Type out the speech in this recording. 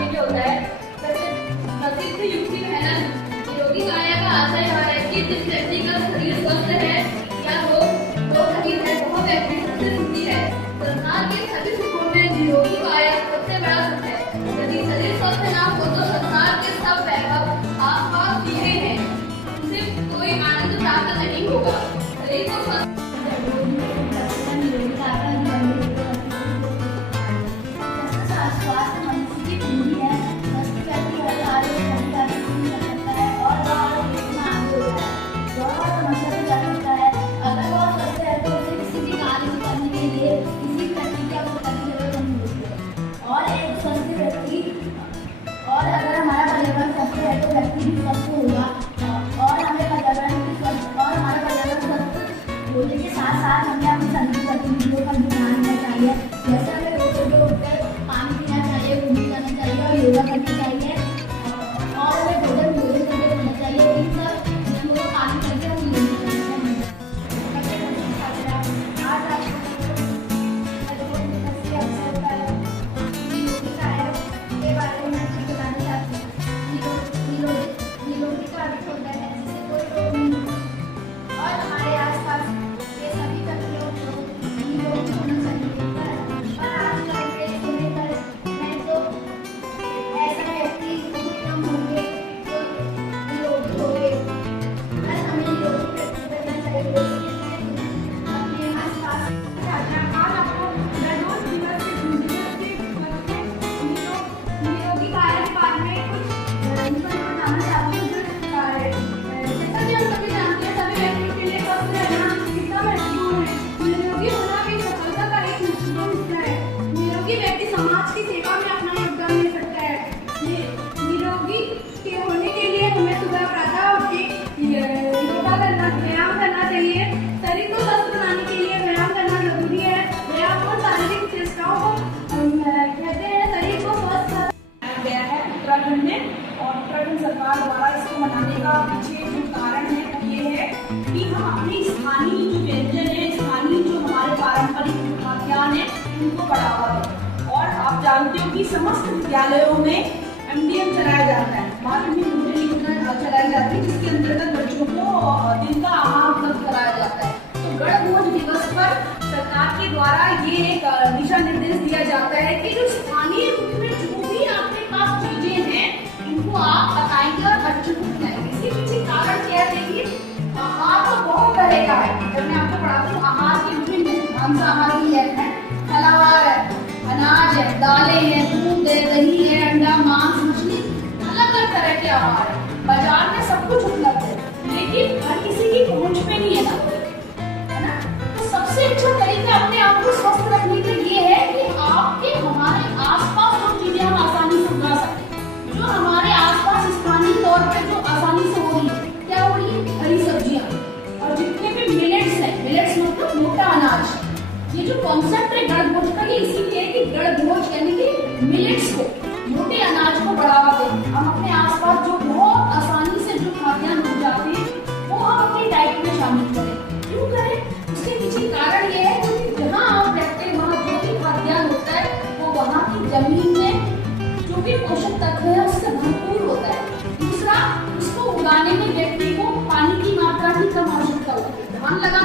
के लिए होता है। वैसे प्रसिद्ध युक्ति में है ना, निरोगी काया का आशय यह है कि जिस व्यक्ति का शरीर स्वस्थ है या रोग रहित है वह व्यक्ति सबसे सुखी है। संसार के सभी सुखों में निरोगी काया सबसे बड़ा सुख है। यदि शरीर स्वस्थ ना हो तो संसार के सब वैभव आसपास दिए हैं, उसे कोई आनंद प्राप्त नहीं होगा। शरीर को स्वस्थ स्वास्थ्य मनुष्य की पूंजी है। स्वस्थ व्यक्ति हर कार्य में कर सकता है और वह आरोग्य में आगे होता है। वह समस्या से लड़ सकता है। अगर वह स्वस्थ है तो उसे किसी भी कार्य को करने के लिए किसी व्यक्ति की आवश्यकता की जरूरत नहीं होती है। और एक स्वस्थ व्यक्ति और अगर हमारा पर्यावरण स्वस्थ है तो व्यक्ति भी स्वस्थ होगा। और हमें पर्यावरण की स्वस्थ और हमारा पर्यावरण स्वस्थ होने के साथ साथ हमें अपनी शारीरिक गतिविधियों का ध्यान रखना चाहिए। जैसे हमें रोज सुबह उठकर पानी पीना चाहिए, घूमने जाना चाहिए और योगा करना चाहिए और हमें भोजन करके होना चाहिए। इन सब नियमों का पालन करके हम योगा करना चाहिए। आज के बारे में बताना चाहती हूँ। निरोगी का अर्थ होता है जिससे कोई रोग नहीं होता और हमारे आसपास के सभी व्यक्तियों को निरोगी होना चाहिए। पर आजकल के समय पर मैं तो ऐसा व्यक्ति बहुत कम होंगे जो निरोगी होंगे। बस हमें निरोगी व्यक्ति बनना चाहिए। अपने आसपास निरोगी काया के बारे में कुछ बताना चाहती हूँ। जैसा कि हम सभी जानते हैं, सभी व्यक्तियों के लिए स्वस्थ रहना कितना महत्वपूर्ण है। निरोगी होना भी सफलता का एक महत्वपूर्ण हिस्सा है। निरोगी व्यक्ति समाज की सेवा में अपना योगदान दे सकता है। निरोगी के होने के लिए हमें सुबह प्रातः उठ के योगा करना, व्यायाम करना चाहिए। शरीर को स्वस्थ बनाने के लिए व्यायाम करना जरूरी है। व्यायाम और शारीरिक चेष्टाओं को कहते हैं शरीर को स्वस्थ गया है उत्तराखंड में। और उत्तराखंड सरकार द्वारा इसको मनाने का पीछे जो कारण है वो ये है कि हम अपने स्थानीय जो व्यंजन है, स्थानीय जो हमारे पारंपरिक खाद्यान्न है, उनको बढ़ावा दें। और आप जानते हो कि समस्त विद्यालयों में MDM चलाया जाता है, माध्यमिक भोजन योजना चलाई जाती है, जिसके अंतर्गत बच्चों को दिन का आहार उपलब्ध कराया जाता है। तो गणभोज दिवस पर सरकार के द्वारा ये एक दिशा निर्देश दिया जाता है कि जो स्थानीय रूप में जो भी आपके पास चीजें हैं इनको आप पकाएंगे और बच्चों को खिलाएंगे। इसके पीछे कारण क्या है? देखिए, आहार तो बहुत तरह का है। जब मैं आपको पढ़ाती हूँ आहार के विभिन्न मांसाहार भी है, फलाहार है, अनाज है, दालें हैं, दूध है, दही है, अंडा, मांस, मछली, अलग अलग तरह के आहार है। बाजार में सब कुछ उपलब्ध है, लेकिन हर किसी की पहुंच पे नहीं है ना। तो सबसे अच्छा तरीका अपने आप को स्वस्थ रखने के लिए है कि आपके हमारे आसपास जो चीजें हम आसानी से उगा सकते, जो हमारे आसपास स्थानीय तौर पे जो आसानी से हो रही है, क्या हो रही है? हरी सब्जियां और जितने भी मिलेट्स हैं, मिलेट्स मतलब मोटा अनाज। ये जो कॉन्सेप्ट है गणभोज का, ये इसीलिए है कि गणभोज यानी कि मिलेट्स को, मोटे अनाज को बढ़ावा दें। हम अपने आसपास जो बहुत आसानी से जो खाद्यान्न उग जाते हैं वो हम अपनी डाइट में शामिल करें। क्यों करें? उसके पीछे कारण ये है क्योंकि जहाँ आप रहते हैं वहाँ जो भी खाद्यान्न होता है वो वहाँ की जमीन में जो भी पोषक तत्व है उससे भरपूर होता है। दूसरा, उसको उगाने में व्यक्ति को पानी की मात्रा की कम आवश्यकता होती है। ध्यान लगा